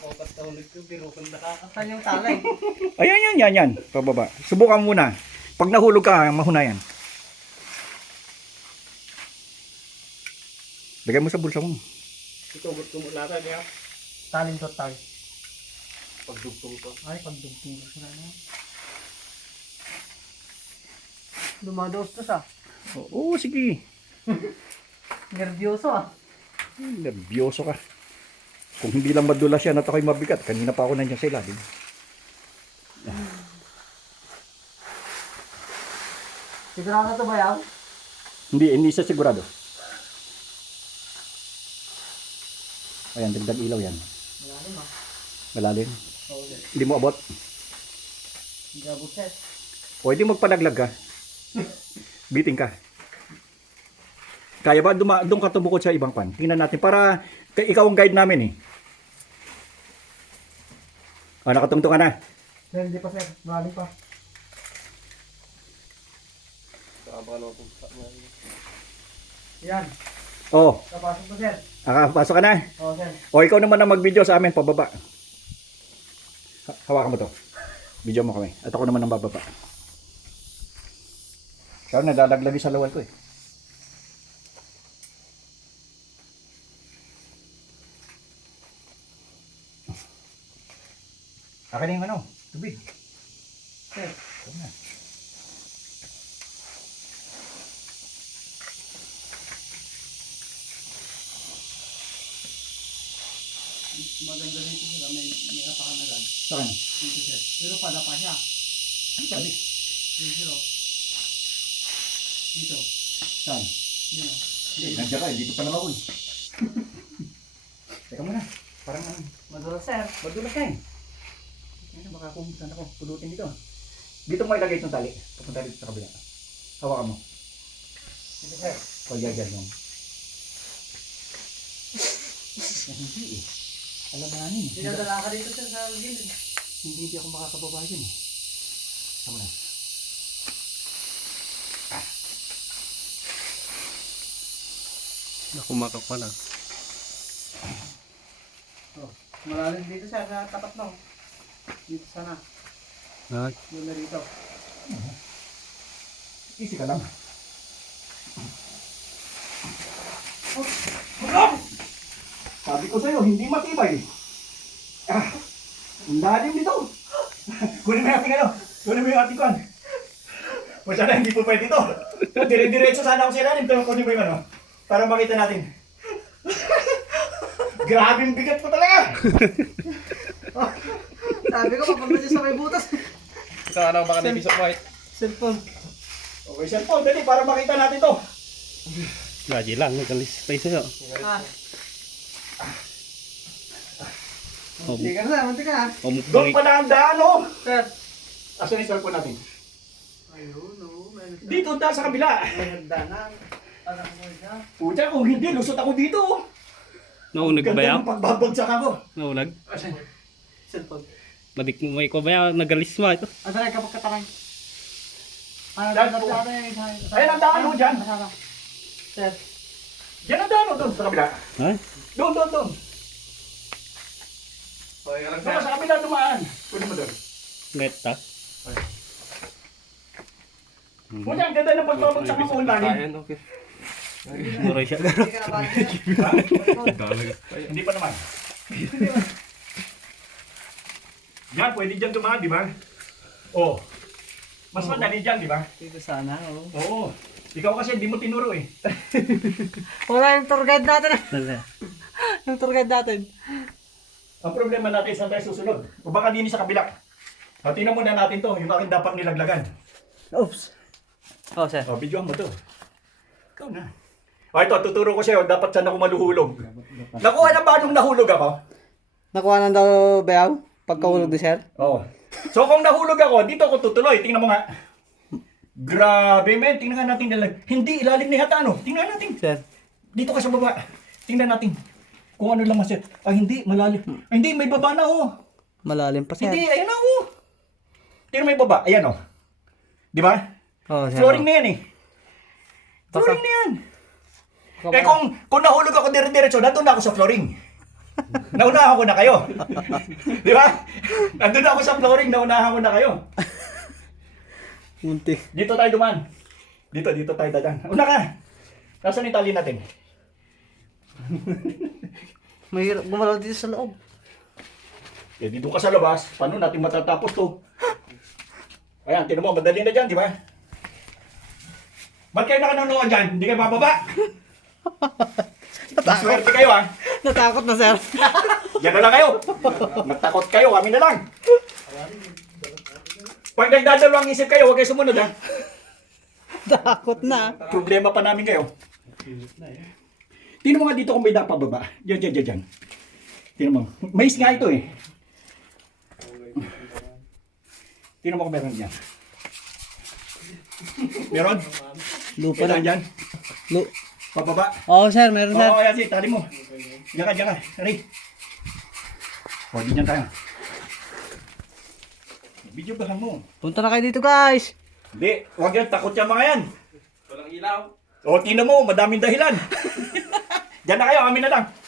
Opat na ulit yung biro kung nakakatan yung talay. Ayan, yan. Pababa. Subukan muna. Pag nahulog ka, mahuna yan. Lagay mo sa bulsa mo. Itugot ko mula tayo niya. Talim total. Pagdugtong to. Ay, pagdugtong to sila na. Dumadaos to sa. Oo, sige. Nervyoso ah. Nervyoso ka. Kung hindi lang madulas yan at ako'y mabigat, kanina pa ako nandiyan sa ilalim. Sigurado to ba yan? Hindi siya sigurado. Ayan, dagdag ilaw yan. Malalim ah. Malalim. Oo, sir. Hindi mo abot. Hindi abot sir. O, hindi magpadaglag ka. Biting ka. Kaya ba doon ka tumukod sa ibang pan? Tingnan natin para ikaw ang guide namin eh. Ah, nakatungtong ka na. Sir, hindi pa sir. Malalim pa. Yan. Oh, Napasok pa sir. nakapasok ka na. Oo sir. O, ikaw naman ang mag-video sa amin pababa. Hawakan mo to. Video mo kami. At ako naman ang bababa. Kaya nadadaglagi sa lawal ko eh. Akin na yung ano, tubig. Sir. Ito na. Maganda rito sir. May apakan agad. Saan? Dito sir. Pero pala pa siya. Ang sabi? Dito sir oh. Dito. Saan? Yan oh. Nandiyan ka eh, dito pa naman ako eh. Teka muna, parang ano, Madulas sir. madulas ka eh. Ano, baka kung saan ako, pulutin dito. Dito mo ilagay itong tali, papunta dito sa kabila. Hawakan mo. Dito sir. O, yan mo. Hindi eh. Alamanin. Dinadala ka dito sir sa gilid. Hindi ako makakababa yun eh. Tama na. Nakumakak pa na. Oh. Malalim dito sir sa tapat mo. Dito sana. Ay, Yun na dito. Easy ka lang. Sabi ko sa'yo, hindi matibay. Ah, ang lalim dito. Kunin mo yung ating ano. Kunin mo yung ating kwan. Masyada hindi po pwede ito. Dire-diretso sana ako sa ilalim. Pero kunin mo yung ano. Para makita natin. Grabing bigat po talaga. Sabi ko papunta siya sa may butas. ikaw ano baka napisok mo? Cellphone. Okay, cellphone. Dali, para makita natin to. Gaji lang, nagalis pa sa'yo. Ah. Oh, Hindi ka na, munti ka na. Doon pa na ang daan, oh. Sir. Asan yung cellphone natin? Ayun, no. Dito, daan sa kabila. May nagdanan. Anak mo siya. Pucha, kung hindi, lusot ako dito. Oh. naunag ba Ganda yaw? ng pagbabagsak ako. Naunag? Cellphone. Madik mo may ko ba yaw? Nagalis mo ito? Ano rin kapag katakay? Ano Dad rin po. kapag Ayan ang daan, oh, dyan. Sir. Yan ang daan, oh, doon sa kabila. Ay, Doon. Okay, alam Doon ka sa kabila dumaan. Pwede mo doon. beta. Pucha, ang ganda ng pagbabagsak ng ulan. Okay. Mura siya. Hindi ka na ba? Hindi pa naman. Yan, pwede dyan dumaan, di ba? Oh. Mas madali dyan, di ba? Dito sana, oh. Oo. Ikaw kasi hindi mo tinuro eh. Wala yung tour guide natin. Yung tour guide natin. Ang problema natin, saan tayo susunod? O baka din sa kabila. O, tingnan muna natin to, yung aking dapat nilaglagan. Oops. Oh, sir. O, videoan mo to. Ikaw na. O, ito, tuturo ko sa'yo, dapat saan ako maluhulog. Nakuha na ba nung nahulog ako? Nakuha na daw bayaw? Pagkahulog ni sir? Oo. So, kung nahulog ako, dito ako tutuloy. Tingnan mo nga. Grabe, men. Tingnan nga natin. Hindi ilalim ni hata, ano? Tingnan natin. Sir. Dito ka sa baba. Tingnan natin. Kung ano lang mas. Ay, hindi. Malalim. Ay, hindi. May baba na, oh. Malalim pa, sir. Hindi. Ayan na, oh. Tingnan may baba. Ayan, oh. Di ba? Oh, sir. Flooring na yan, eh. Flooring na yan. Eh, kung nahulog ako dire-diretso, nandun na ako sa flooring. Naunahan ko na kayo. Di ba? Nandun ako sa flooring, naunahan ko na kayo. Munti. Dito tayo duman. Dito tayo dadaan. Una ka. Nasaan yung tali natin? Mahirap gumalaw dito sa loob. Eh, dito ka sa labas. Paano natin matatapos to? Ayan, tinan mo, madali na dyan, di ba? Ba't kayo nakanonood dyan? Hindi kayo bababa? Maswerte kayo, ha? Natakot na, sir. Yan na lang kayo. Natakot kayo, kami na lang. Pag nagdadalawang isip kayo, huwag kayo sumunod, ha? Takot na. Problema pa namin kayo. Tingnan mo nga dito kung may napababa. Diyan. Tingnan mo. Mais nga ito eh. Tingnan mo kung meron dyan. Meron? Lupa Meron na. dyan? Pababa. Oo, sir. Meron, sir. Oo, yan si, tali mo. Diyan ka. Ari. O, di dyan tayo. Video bahan mo. Punta na kayo dito, guys. Hindi, huwag yan. Takot yan mga yan. Walang ilaw. O, tingnan mo. Madaming dahilan. Diyan na kayo. Amin na lang.